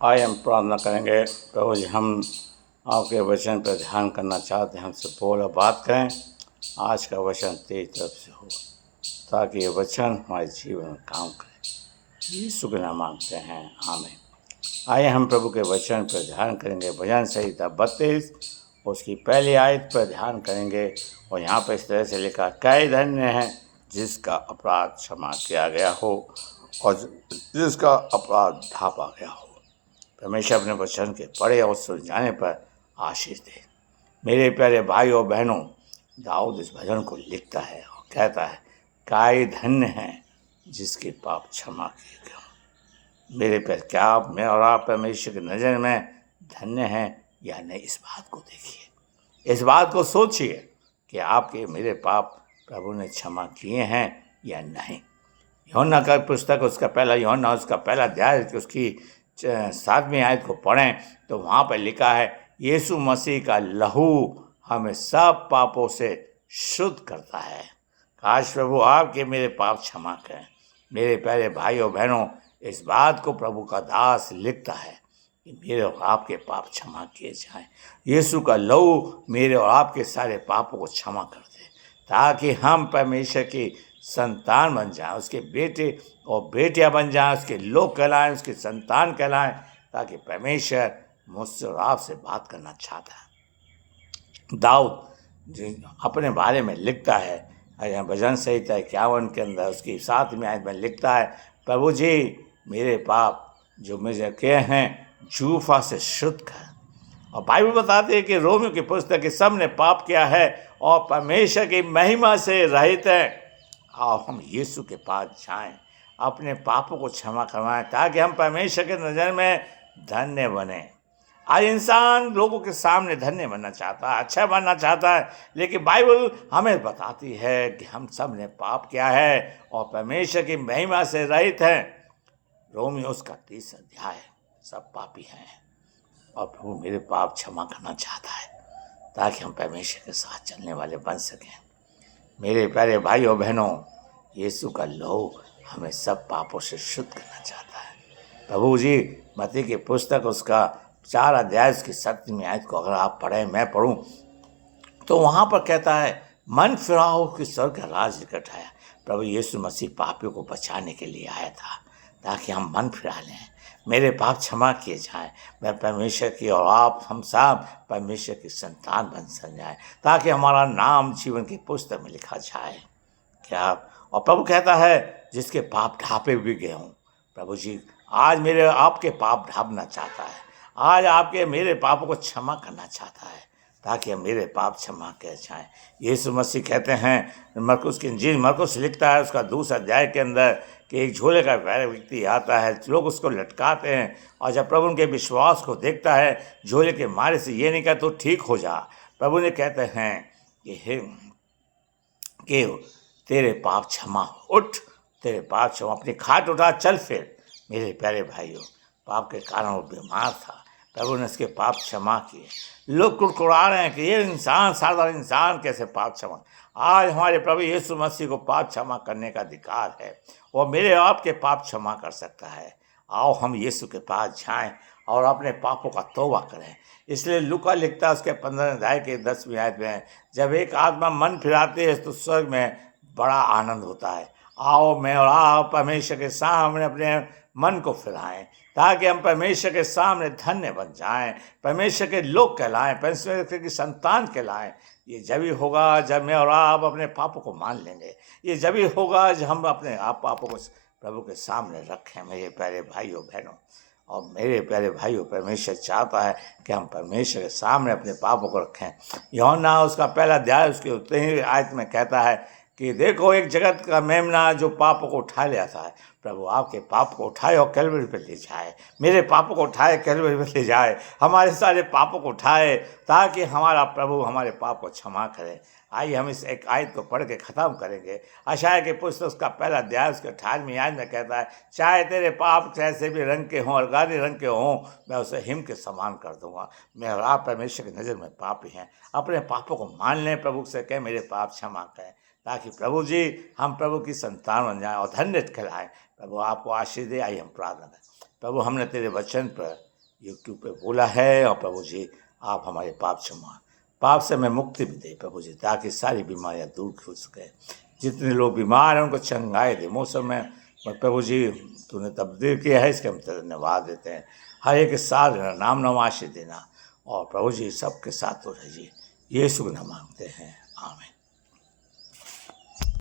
आइए हम प्रार्थना करेंगे। प्रभु जी, हम आपके वचन पर ध्यान करना चाहते हैं। हमसे बोल और बात करें। आज का वचन तेरी तरफ से हो, ताकि ये वचन हमारे जीवन में काम करे। यीशु के नाम मांगते हैं, आमीन। आइए हम प्रभु के वचन पर ध्यान करेंगे। भजन संहिता 32 उसकी पहली आयत पर ध्यान करेंगे। और यहाँ पर इस तरह से लिखा, कई धन्य है जिसका अपराध क्षमा किया गया हो और जिसका अपराध ढांपा गया हो। परमेश्वर अपने वचन के पढ़े और सुन जाने पर आशीष दे। मेरे प्यारे भाई और बहनों, दाऊद इस भजन को लिखता है और कहता है, काय धन्य है जिसके पाप क्षमा किए गए हों। मेरे प्यारे, क्या आप, मैं और आप परमेश्वर की नज़र में धन्य हैं या नहीं? इस बात को देखिए, इस बात को सोचिए कि आपके मेरे पाप प्रभु ने क्षमा किए हैं या नहीं। यूहन्ना का पुस्तक उसका पहला अध्याय उसकी 7वीं आयत को पढ़ें तो वहाँ पर लिखा है, यीशु मसीह का लहू हमें सब पापों से शुद्ध करता है। काश प्रभु आपके मेरे पाप क्षमा करें। मेरे प्यारे भाई और बहनों, इस बात को प्रभु का दास लिखता है कि मेरे और आपके पाप क्षमा किए जाएं। यीशु का लहू मेरे और आपके सारे पापों को क्षमा कर दे, ताकि हम परमेश्वर की संतान बन जाएं, उसके बेटे और बेटियां बन जाएं, उसके लोग कहलाएं, उसकी संतान कहलाएं, ताकि परमेश्वर मुझसे और आपसे बात करना चाहता है। दाऊद जो अपने बारे में लिखता है, भजन संहिता 51 के अंदर उसकी 7वीं आयत में लिखता है, प्रभु जी मेरे पाप जो मुझे किए हैं जूफा से शुद्ध कर। और बाइबल बताते हैं कि रोमियो की पुस्तक के सब ने पाप किया है और परमेश्वर की महिमा से रहित है। आओ हम यीशु के पास जाएं, अपने पापों को क्षमा करवाएं, ताकि हम परमेश्वर के नज़र में धन्य बने। आज इंसान लोगों के सामने धन्य बनना चाहता है, अच्छा बनना चाहता है, लेकिन बाइबल हमें बताती है कि हम सब ने पाप किया है और परमेश्वर की महिमा से रहित हैं। रोमियो उसका 30 अध्याय, सब पापी हैं और प्रभु मेरे पाप क्षमा करना चाहता है, ताकि हम परमेश्वर के साथ चलने वाले बन सकें। मेरे प्यारे भाई और बहनों, यीशु का लहू हमें सब पापों से शुद्ध करना चाहता है। प्रभु जी मत्ती की पुस्तक उसका 4 अध्याय उसकी 7वीं आयत को अगर आप पढ़ें, मैं पढ़ूं, तो वहाँ पर कहता है, मन फिराओ कि स्वर्ग का राज निकट आया। प्रभु यीशु मसीह पापियों को बचाने के लिए आया था, ताकि हम मन फिरा लें, मेरे पाप क्षमा किए जाएं, मैं परमेश्वर की और आप हम सब परमेश्वर की संतान बन जाए, ताकि हमारा नाम जीवन की पुस्तक में लिखा जाए। क्या? और प्रभु कहता है, जिसके पाप ढापे भी गए हों। प्रभु जी आज मेरे आपके पाप ढापना चाहता है, आज आपके मेरे पापों को क्षमा करना चाहता है, ताकि हम मेरे पाप क्षमा किए जाएं। यीशु मसीह कहते हैं, मरकुस की इंजील मरकुस लिखता है उसका 2 अध्याय के अंदर कि एक झोले का व्यक्ति आता है, लोग उसको लटकाते हैं, और जब प्रभु उनके विश्वास को देखता है, झोले के मारे से ये नहीं कहता तो ठीक हो जा। प्रभु ने कहते हैं कि तेरे पाप क्षमा, उठ, तेरे पाप क्षमा, अपनी खाट उठा, चल फिर। मेरे प्यारे भाइयों, पाप के कारण वो बीमार था, प्रभु ने उसके पाप क्षमा किए। लोग कुड़कुड़ा रहे हैं कि ये इंसान, साधारण इंसान कैसे पाप क्षमा। आज हमारे प्रभु यीशु मसीह को पाप क्षमा करने का अधिकार है, वो मेरे आपके पाप क्षमा कर सकता है। आओ हम यीशु के पास जाएं और अपने पापों का तौबा करें। इसलिए लूका लिखता है उसके 15 अध्याय के 10वीं आयत में, जब एक आत्मा मन फिराती है तो स्वर्ग में बड़ा आनंद होता है। आओ मैं और आप परमेश्वर के सामने अपने मन को फिराएं, ताकि हम परमेश्वर के सामने धन्य बन जाएं, परमेश्वर के लोग कहलाएं, परमेश्वर की संतान कहलाएं। ये जब ही होगा जब मैं और आप अपने पापों को मान लेंगे। ये जब ही होगा जब हम अपने आप पापों को प्रभु के सामने रखें। मेरे प्यारे भाइयों बहनों, और मेरे प्यारे भाइयों, परमेश्वर चाहता है कि हम परमेश्वर के सामने अपने पापों को रखें। यूहन्ना उसका पहला अध्याय उसके उतने ही आयत में कहता है कि देखो एक जगत का मेमना जो पापों को उठा ले आता है। प्रभु आपके पाप को उठाए और कैलवरी पर ले जाए, मेरे पापों को उठाए कैलवरी पर ले जाए, हमारे सारे पापों को उठाए, ताकि हमारा प्रभु हमारे पाप को क्षमा करे। आइए हम इस एक आयत को पढ़ के ख़त्म करेंगे। यशायाह के पुस्तक उसका पहला अध्याय उसके 18वीं आयत में कहता है, चाहे तेरे पाप कैसे भी रंग के हों और गाढ़े रंग के हों, मैं उसे हिम के समान कर दूंगा। मैं और आप परमेश्वर की नज़र में पापी हैं। अपने पापों को मान लें, प्रभु से कहें मेरे पाप क्षमा करें, ताकि प्रभु जी हम प्रभु की संतान बन जाएं और धन्य कहलाएं। प्रभु आपको आशीष दे। आइए हम प्रार्थना करें। प्रभु हमने तेरे वचन पर यूट्यूब पे बोला है। और प्रभु जी आप हमारे पाप से हमें मुक्ति भी दे प्रभु जी, ताकि सारी बीमारियां दूर हो सके। जितने लोग बीमार हैं उनको चंगाई दे। मौसम में प्रभु जी तूने तब्दील किया है, इसके हम धन्यवाद देते हैं। हर एक के साथ रहना, नाम नवाशी देना, और प्रभु जी सबके साथ तो रहिए। यीशु का नाम मांगते हैं, आमीन।